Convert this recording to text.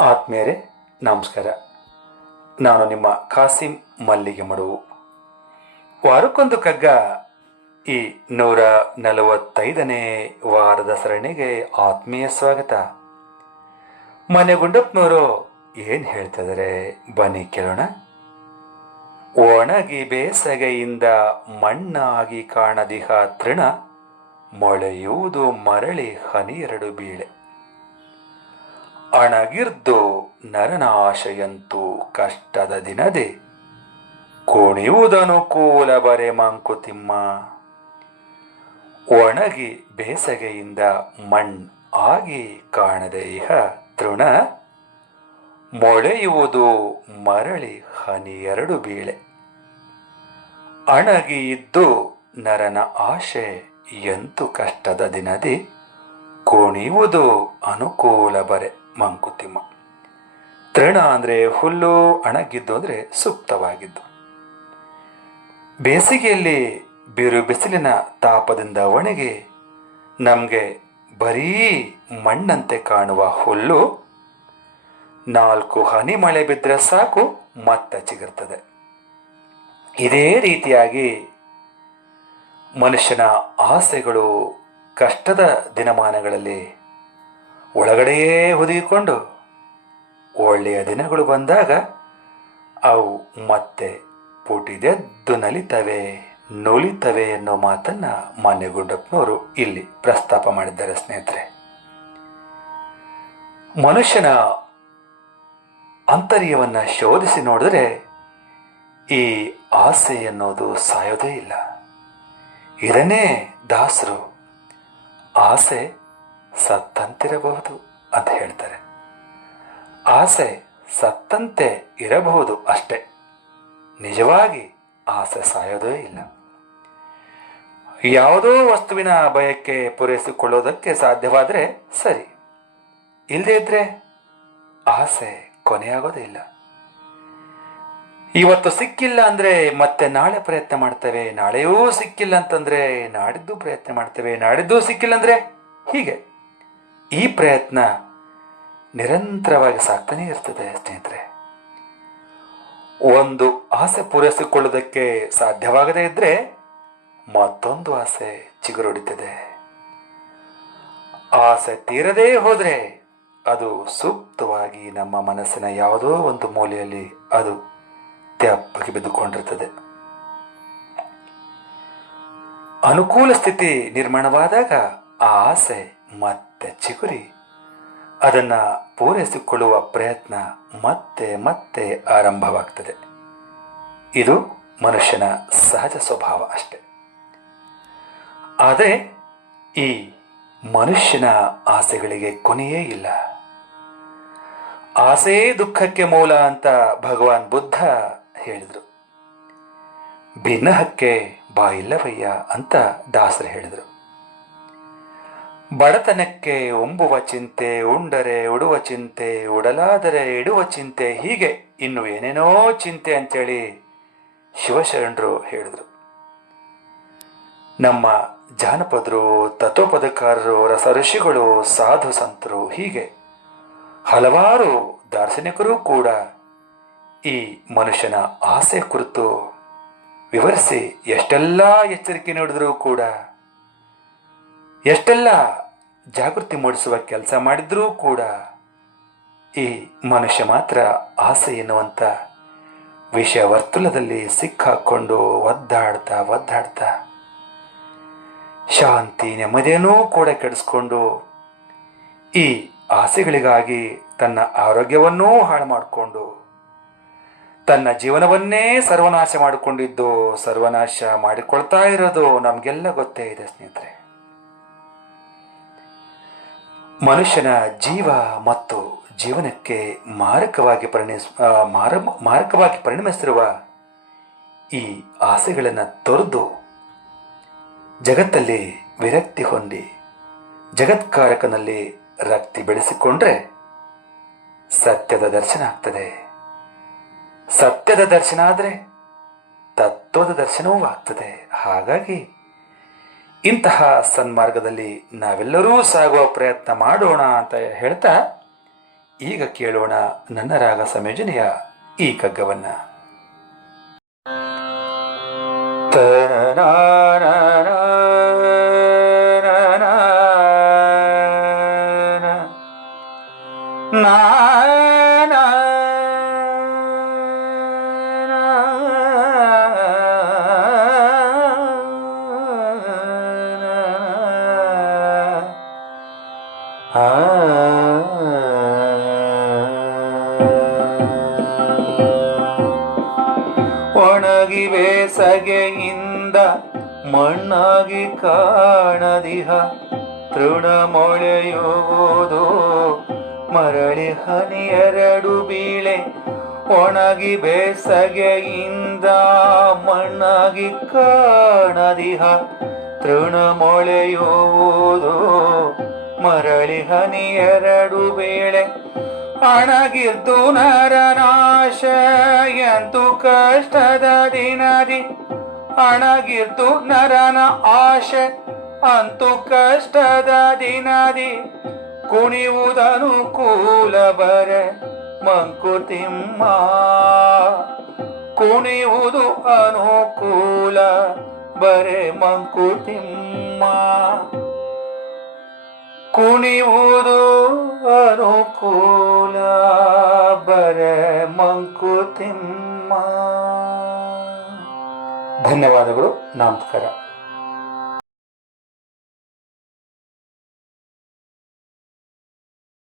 ಆತ್ಮೀಯರೇ, ನಮಸ್ಕಾರ. ನಾನು ನಿಮ್ಮ ಕಾಸಿಂ ಮಲ್ಲಿಗೆ ಮಡುವು. ವಾರಕ್ಕೊಂದು ಕಗ್ಗ ಈ ನೂರ ನಲವತ್ತೈದನೇ ವಾರದ ಸರಣಿಗೆ ಆತ್ಮೀಯ ಸ್ವಾಗತ. ಮನೆ ಗುಂಡಪ್ಪನವರು ಏನು ಹೇಳ್ತಿದ್ದಾರೆ ಬನ್ನಿ ಕೇಳೋಣ. ಒಣಗಿ ಬೇಸಗೆಯಿಂದ ಮಣ್ಣಾಗಿ ಕಾಣದಿಹ ತೃಣ, ಮೊಳೆಯುವುದು ಮರಳಿ ಹನಿಯರಡು ಬೀಳೆ. ಅಣಗಿರ್ದು ನರನಾಶಯಂತು ಕಷ್ಟದ ದಿನದೆ. ಕುಣಿಯುವುದನುಕೂಲ ಬರೆ ಮಂಕುತಿಮ್ಮ. ಒಣಗಿ ಬೇಸಗೆಯಿಂದ ಮಣ್ ಆಗಿ ಕಾಣದೇಹ ಇಹ ತೃಣ. ಮೊಳೆಯುವುದು ಮರಳಿ ಹನಿಯೆರಡು ಬೀಳೆ. ಅಣಗಿ ಇದ್ದು ನರನ ಆಶೆ ಎಂತು ಕಷ್ಟದ ದಿನದಿ. ಕುಣಿಯುವುದು ಅನುಕೂಲ ಬರೆ. ಮಂಕುತಿಮ್ಮ. ತೃಣ ಅಂದರೆ ಹುಲ್ಲು, ಅಣಗಿದ್ದು ಅಂದರೆ ಸೂಕ್ತವಾಗಿದ್ದು ಬೇಸಿಗೆಯಲ್ಲಿ ಬಿರು ಬಿಸಿಲಿನ ತಾಪದಿಂದ ಒಣಗಿ ನಮಗೆ ಬರೀ ಮಣ್ಣಂತೆ ಕಾಣುವ ಹುಲ್ಲು ನಾಲ್ಕು ಹನಿ ಮಳೆ ಬಿದ್ದರೆ ಸಾಕು, ಮತ್ತೆ ಚಿಗುರ್ತದೆ. ಇದೇ ರೀತಿಯಾಗಿ ಮನುಷ್ಯನ ಆಸೆಗಳು ಕಷ್ಟದ ದಿನಮಾನಗಳಲ್ಲಿ ಒಳಗಡೆಯೇ ಹುದುಗಿಕೊಂಡು ಒಳ್ಳೆಯ ದಿನಗಳು ಬಂದಾಗ ಅವು ಮತ್ತೆ ಪುಟಿದೆದ್ದು ನಲಿತವೆ, ನುಲಿತವೆ ಅನ್ನೋ ಮಾತನ್ನ ಮಾನ್ಯ ಗುಂಡಪ್ಪನವರು ಇಲ್ಲಿ ಪ್ರಸ್ತಾಪ ಮಾಡಿದ್ದಾರೆ ಸ್ನೇಹಿತರೆ. ಮನುಷ್ಯನ ಅಂತರ್ಯವನ್ನ ಶೋಧಿಸಿ ನೋಡಿದ್ರೆ ಈ ಆಸೆ ಅನ್ನೋದು ಸಾಯೋದೇ ಇಲ್ಲ. ಇದನ್ನೇ ದಾಸರು ಆಸೆ ಸತ್ತಂತಿರಬಹುದು ಅಂತ ಹೇಳ್ತಾರೆ. ಆಸೆ ಸತ್ತಂತೆ ಇರಬಹುದು ಅಷ್ಟೇ. ನಿಜವಾಗಿ ಆಸೆ ಸಾಯೋದೇ ಇಲ್ಲ. ಯಾವುದೋ ವಸ್ತುವಿನ ಭಯಕ್ಕೆ ಪೂರೈಸಿಕೊಳ್ಳೋದಕ್ಕೆ ಸಾಧ್ಯವಾದರೆ ಸರಿ. ಇಲ್ಲದೇ ಇದ್ರೆ ಆಸೆ ಕೊನೆಯಾಗೋದೇ ಇಲ್ಲ. ಇವತ್ತು ಸಿಕ್ಕಿಲ್ಲ ಅಂದ್ರೆ ಮತ್ತೆ ನಾಳೆ ಪ್ರಯತ್ನ ಮಾಡ್ತೇವೆ. ನಾಳೆಯೂ ಸಿಕ್ಕಿಲ್ಲ ಅಂತಂದ್ರೆ ನಾಡಿದ್ದು ಪ್ರಯತ್ನ ಮಾಡ್ತೇವೆ. ನಾಡಿದ್ದು ಸಿಕ್ಕಿಲ್ಲ ಅಂದ್ರೆ ಹೀಗೆ. ಈ ಪ್ರಯತ್ನ ನಿರಂತರವಾಗಿ ಸಾಕ್ತಾನೆ ಇರ್ತದೆ ಸ್ನೇಹಿತರೆ. ಒಂದು ಆಸೆ ಪೂರೈಸಿಕೊಳ್ಳೋದಕ್ಕೆ ಸಾಧ್ಯವಾಗದೇ ಇದ್ರೆ ಮತ್ತೊಂದು ಆಸೆ ಚಿಗುರೊಡಿತದೆ. ಆಸೆ ತೀರದೇ ಹೋದರೆ ಅದು ಸೂಕ್ತವಾಗಿ ನಮ್ಮ ಮನಸ್ಸಿನ ಯಾವುದೋ ಒಂದು ಮೂಲೆಯಲ್ಲಿ ಅದು ತ್ಯಾಪಕ್ಕೆ ಬಿದ್ದುಕೊಂಡಿರ್ತದೆ. ಅನುಕೂಲ ಸ್ಥಿತಿ ನಿರ್ಮಾಣವಾದಾಗ ಆ ಆಸೆ ಮತ್ತೆ ಚಿಗುರಿ. ಅದನ್ನ ಪೂರೈಸಿಕೊಳ್ಳುವ ಪ್ರಯತ್ನ ಮತ್ತೆ ಮತ್ತೆ ಆರಂಭವಾಗ್ತದೆ. ಇದು ಮನುಷ್ಯನ ಸಹಜ ಸ್ವಭಾವ ಅಷ್ಟೆ. ಆದರೆ ಈ ಮನುಷ್ಯನ ಆಸೆಗಳಿಗೆ ಕೊನೆಯೇ ಇಲ್ಲ. ಆಸೆಯೇ ದುಃಖಕ್ಕೆ ಮೂಲ ಅಂತ ಭಗವಾನ್ ಬುದ್ಧ ಹೇಳಿದರು. ಭಿನ್ನಹಕ್ಕೆ ಬಾಯಿಲ್ಲವಯ್ಯ ಅಂತ ದಾಸರು ಹೇಳಿದರು. ಬಡತನಕ್ಕೆ ಒಂಬುವ ಚಿಂತೆ, ಉಂಡರೆ ಉಡುವ ಚಿಂತೆ ಉಡಲಾದರೆ ಇಡುವ ಚಿಂತೆ, ಹೀಗೆ ಇನ್ನು ಏನೇನೋ ಚಿಂತೆ ಅಂತೇಳಿ ಶಿವಶರಣರು ಹೇಳಿದರು. ನಮ್ಮ ಜಾನಪದರು, ತತ್ವಪದಕಾರರು ರಸ ಋಷಿಗಳು ಸಾಧು ಸಂತರು ಹೀಗೆ ಹಲವಾರು ದಾರ್ಶನಿಕರು ಕೂಡ ಈ ಮನುಷ್ಯನ ಆಸೆ ಕುರಿತು ವಿವರಿಸಿ ಎಷ್ಟೆಲ್ಲ ಎಚ್ಚರಿಕೆ ನೀಡಿದರೂ ಕೂಡ ಎಷ್ಟೆಲ್ಲ ಜಾಗೃತಿ ಮೂಡಿಸುವ ಕೆಲಸ ಮಾಡಿದ್ರೂ ಕೂಡ ಈ ಮನುಷ್ಯ ಮಾತ್ರ ಆಸೆ ಎನ್ನುವಂಥ ವಿಷಯ ವರ್ತುಲದಲ್ಲಿ ಸಿಕ್ಕಾಕೊಂಡು ಒದ್ದಾಡ್ತಾ ಒದ್ದಾಡ್ತಾ, ಶಾಂತಿ, ನೆಮ್ಮದಿಯನ್ನೂ ಕೂಡ ಕೆಡಿಸ್ಕೊಂಡು ಈ ಆಸೆಗಳಿಗಾಗಿ ತನ್ನ ಆರೋಗ್ಯವನ್ನೂ ಹಾಳು ಮಾಡಿಕೊಂಡು ತನ್ನ ಜೀವನವನ್ನೇ ಸರ್ವನಾಶ ಮಾಡಿಕೊಂಡಿದ್ದು, ಸರ್ವನಾಶ ಮಾಡಿಕೊಳ್ತಾ ಇರೋದು ನಮಗೆಲ್ಲ ಗೊತ್ತೇ ಇದೆ ಸ್ನೇಹಿತರೆ. ಮನುಷ್ಯನ ಜೀವ ಮತ್ತು ಜೀವನಕ್ಕೆ ಮಾರಕವಾಗಿ ಪರಿಣಿಸ್ ಮಾರ ಮಾರಕವಾಗಿ ಪರಿಣಮಿಸಿರುವ ಈ ಆಸೆಗಳನ್ನು ತೊರೆದು ಜಗತ್ತಲ್ಲಿ ವಿರಕ್ತಿ ಹೊಂದಿ ಜಗತ್ಕಾರಕನಲ್ಲಿ ರಕ್ತಿ ಬೆಳೆಸಿಕೊಂಡ್ರೆ ಸತ್ಯದ ದರ್ಶನ ಆಗ್ತದೆ. ಸತ್ಯದ ದರ್ಶನ ಆದರೆ ತತ್ವದ ದರ್ಶನವೂ ಆಗ್ತದೆ. ಹಾಗಾಗಿ ಇಂತಹ ಸನ್ಮಾರ್ಗದಲ್ಲಿ ನಾವೆಲ್ಲರೂ ಸಾಗುವ ಪ್ರಯತ್ನ ಮಾಡೋಣ ಅಂತ ಹೇಳ್ತಾ, ಈಗ ಕೇಳೋಣ ನನ್ನ ರಾಗ ಸಂಯೋಜನೆಯ ಈ ಕಗ್ಗವನ್ನ ಬೇಸಗೆಯಿಂದ ಮಣ್ಣಾಗಿ ಕಾಣದಿಹ ತೃಣ ಮೊಳೆಯುವುದು ಮರಳಿ ಎರಡು ಬೀಳೆ ಒಣಗಿ ಬೇಸಗೆಯಿಂದ ಮಣ್ಣಾಗಿ ಕಾಣದಿಹ ತೃಣ ಮೊಳೆಯುವುದು ಮರಳಿ ಎರಡು ಬೇಳೆ ಅಣಗಿರ್ದು ನರನಾಶ, ಎಂತು ಕಷ್ಟದ ದಿನದಿ. ಅಣಗಿರ್ತು ನರನ ಆಶೆ, ಅಂತು ಕಷ್ಟದ ದಿನದಿ. ಕುಣಿಯುವುದನು ಕೂಲ ಬರ ಮಂಕುತಿಮ್ಮ. ಕುಣಿಯುವುದು ಅನುಕೂಲ, ಬರೆ ಮಂಕುತಿಮ್ಮ. ಕುಣಿಯುವುದು ಅನುಕೂಲ ಬರೆ ಮಂಕುತಿಮ್ಮ ಧನ್ಯವಾದಗಳು ನಮಸ್ಕಾರ.